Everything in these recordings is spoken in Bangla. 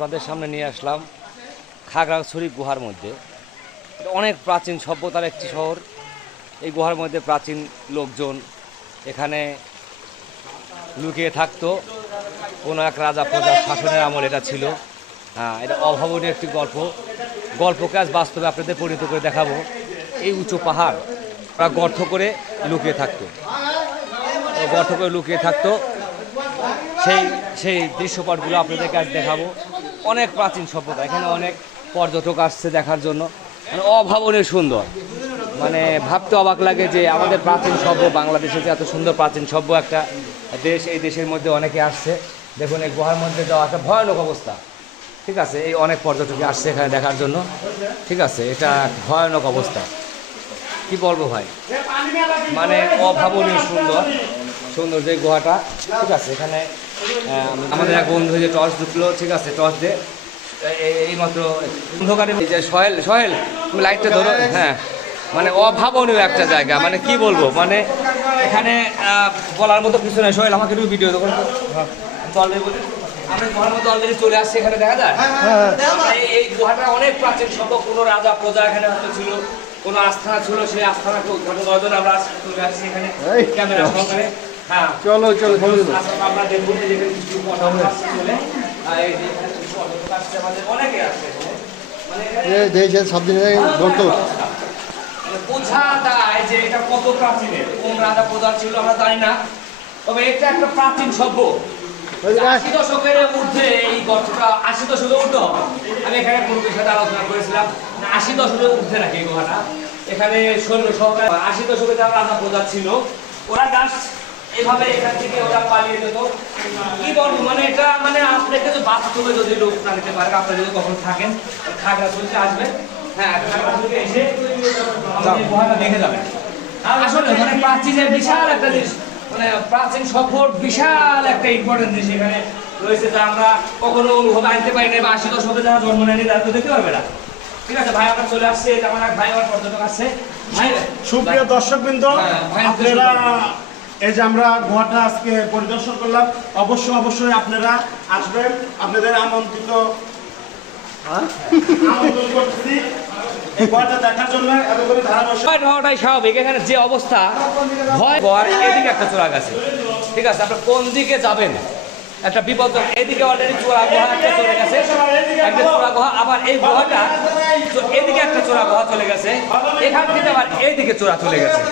আপনাদের সামনে নিয়ে আসলাম খাগড়াছড়ি গুহার মধ্যে। এটা অনেক প্রাচীন সভ্যতার একটি শহর। এই গুহার মধ্যে প্রাচীন লোকজন এখানে লুকিয়ে থাকতো। কোনো এক রাজা প্রজার শাসনের আমল এটা ছিল। এটা অভাবনীয় একটি গল্পকে আজ বাস্তবে আপনাদের পরিণত করে দেখাবো। এই উঁচু পাহাড় ওরা গর্ত করে লুকিয়ে থাকতো, সেই দৃশ্যপটগুলো আপনাদেরকে আজ দেখাবো। অনেক প্রাচীন সভ্যতা, এখানে অনেক পর্যটক আসছে দেখার জন্য। মানে অভাবনীয় সুন্দর, মানে ভাবতে অবাক লাগে যে আমাদের প্রাচীন সভ্য বাংলাদেশে যে এত সুন্দর প্রাচীন সভ্য একটা দেশ, এই দেশের মধ্যে অনেকে আসছে। দেখুন এই গুহার মধ্যে যাওয়া একটা ভয়ানক অবস্থা, ঠিক আছে। এই অনেক পর্যটকই আসছে এখানে দেখার জন্য, ঠিক আছে। এটা ভয়ানক অবস্থা, কি বলবো ভাই, মানে অভাবনীয় সুন্দর যে গুহাটা, ঠিক আছে। এখানে আমাদের এক বন্ধু যে টর্চ ঢুকলো, ঠিক আছে, টর্চ দিয়ে এইমাত্র অন্ধকারে যে সোহেল তুমি লাইটটা ধরো। হ্যাঁ, মানে অভাবনীয় একটা জায়গা, মানে কি বলবো, মানে এখানে বলার মতো কিছু নয়। সোহেল আমাকে একটু ভিডিও দেখো। আমরা গুহার মধ্যে অলরেডি চলে আসছি, এখানে দেখা যায় এই গুহাটা অনেক প্রাচীন সভ্য। কোনো রাজা প্রজা এখানে ছিল, কোনো আস্থানা ছিল, সেই আস্থানাকে উদ্ঘাটন করার জন্য আমরা চলে আসছি এখানে ক্যামেরা সহকারে। হ্যাঁ, চলো আমরা দেখুন যেখানে কিছু চলে অনেকে আসছে, বোঝা যায় যে এটা কত প্রাচীনের, কোন রাজা প্রজা ছিল আমরা জানি না, তবে এটা একটা প্রাচীন সভ্য। 80 দশকের ঊর্ধ্বে এই গর্তটা, 80 দশকের ঊর্ধ্বে হবে। আমি এখানে পূর্বের সাথে আলোচনা করেছিলাম 80 দশকের ঊর্ধ্বে নাকি এই গুহাটা। এখানে সৈন্য সহকারে 80 দশকে যারা রাজা প্রজা ছিল, ওরা জাস্ট এইভাবে এখান থেকে ওরা পালিয়ে যেত। কি বলবো, মানে এটা মানে আপনাকে যদি বাস্তবে যদি লোক না নিতে পারেন, আপনারা যদি কখন থাকেন খাগড়াছড়িতে আসবেন, হ্যাঁ খাগড়াছড়িতে এসে আমাদের গুহাটা দেখে যাবেন। আসলে মানে প্রাচীনের বিশাল একটা জিনিস, মানে প্রাচীন সভ্যর বিশাল একটা ইম্পর্টেন্ট জিনিস এখানে রয়েছে, যা আমরা কখনো অনুভব আনতে পারি না, বা 80 দশকে যারা জন্ম নেয়নি তারা তো দেখতে পারবে না। ঠিক আছে ভাই, আমরা চলে আসছে, আমার এক ভাই আমার পর্যটক আসছে। ভাই, সুপ্রিয় দর্শকবৃন্দ, আপনারা এই যে আমরা গুহাটা আজকে পরিদর্শন করলাম, অবশ্যই আপনারা আসবেন, আপনাদের আমন্ত্রিত করছি এই গুহাটা দেখার জন্য। হওয়াটাই স্বাভাবিক। এখানে যে অবস্থা, ভয় এদিকে একটা চোরা গেছে, ঠিক আছে। আপনার কোন দিকে যাবেন, একটা বিপদ। এদিকে অলরেডি চোরা গুহা একটা চলে গেছে, একটা চোরা গুহা, আবার এই গুহাটা এদিকে একটা চোরা গুহা চলে গেছে, এখান থেকে আবার এইদিকে চোরা চলে গেছে।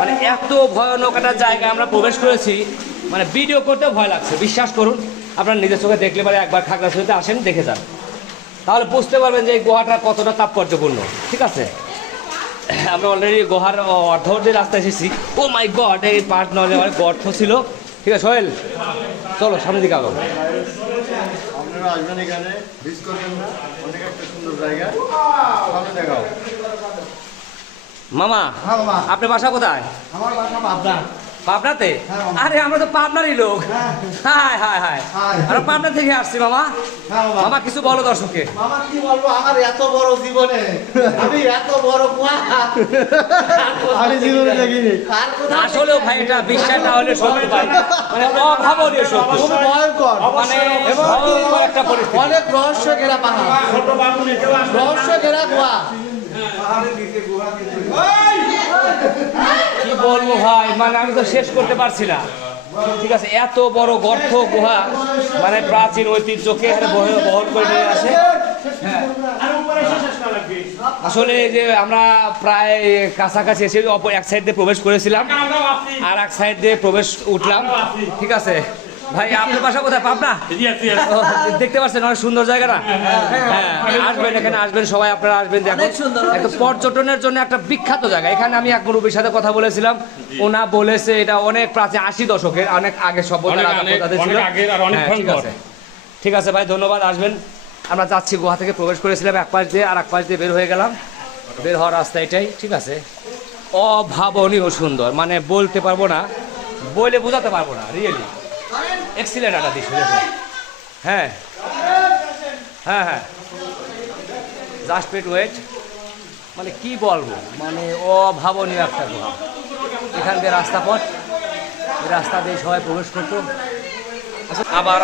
মানে এত ভয়ানক একটা জায়গায় আমরা প্রবেশ করেছি, মানে ভিডিও করতে ভয় লাগছে। বিশ্বাস করুন, আপনার নিজের চোখে দেখলে পরে একবার খাগড়াছড়িতে আসেন, দেখে যান, তাহলে বুঝতে পারবেন যে এই গুহাটা কতটা তাৎপর্যপূর্ণ, ঠিক আছে। আমরা অলরেডি গুহার অর্ধবর্তী রাস্তায় এসেছি। ও মাই গড, এই পার্ট নয় অনেক গর্ত ছিল, ঠিক আছে। সোহেল চলো সামনের দিকে আগাবো। আপনারা আসবেন এখানে, মিস করবেন না, অনেক একটা সুন্দর জায়গা, সামনে দেখাও। মামা, হ্যাঁ মামা, আপনার বাসা কোথায়? আমার বাসা পাবনা। পাবনাতে? হ্যাঁ মামা। আরে আমরা তো পাবনারই লোক। হাই হাই হাই, আমরা পাবনা থেকে আসছি মামা। হ্যাঁ মামা। মামা কিছু বলো দর্শককে। মামা কি বলবো, আমার এত বড় জীবনে আমি এত বড় গুহা আমি জীবনে দেখিনি। আসলেও ভাই এটা বিশ্বাস না হলে সত্যি ভাই, মানে অভাবনীয় সত্যি, খুব ভয়ঙ্কর, মানে ভয়ঙ্কর একটা পরিস্থিতি। অনেক রহস্য ঘেরা পাহাড়, রহস্য ঘেরা গুহা। কি বলবো ভাই, মানে আমি তো শেষ করতে পারছি না, ঠিক আছে। এত বড় গর্ত গুহা, মানে প্রাচীন ঐতিহ্যকে এখানে বহন করে নিয়ে আসে। হ্যাঁ, আসলে যে আমরা প্রায় কাছাকাছি এসে এক সাইড দিয়ে প্রবেশ করেছিলাম, আর এক সাইড দিয়ে প্রবেশ উঠলাম, ঠিক আছে। ভাই আপনার বাসা কোথায়? পাবনা? দেখতে পাচ্ছেন অনেক সুন্দর জায়গা না? হ্যাঁ, আসবেন, এখানে আসবেন সবাই, আপনারা আসবেন, দেখেন একটা পর্যটনের জন্য একটা বিখ্যাত জায়গা। এখানে আমি এক মুরব্বীর সাথে কথা বলেছিলাম, ওনা বলেছে এটা অনেক প্রাচীন, 80 দশকের, অনেক আগে সভ্যতা ছিল। ঠিক আছে, ঠিক আছে ভাই, ধন্যবাদ। আসবেন, আমরা যাচ্ছি, গুহা থেকে প্রবেশ করেছিলাম এক পাশ দিয়ে, আর এক পাশ দিয়ে বের হয়ে গেলাম। বের হওয়ার রাস্তা এটাই, ঠিক আছে। অভাবনীয় সুন্দর, মানে বলতে পারবো না, বলে বোঝাতে পারবো না, রিয়েলি এক্সিলেন্ট একটা দৃশ্য। দেখুন, হ্যাঁ হ্যাঁ হ্যাঁ, জাস্ট ওয়েট, মানে কি বলবো, মানে অভাবনীয় একটা গুহা। এখান দিয়ে রাস্তা দিয়ে সবাই প্রবেশ করতো। আবার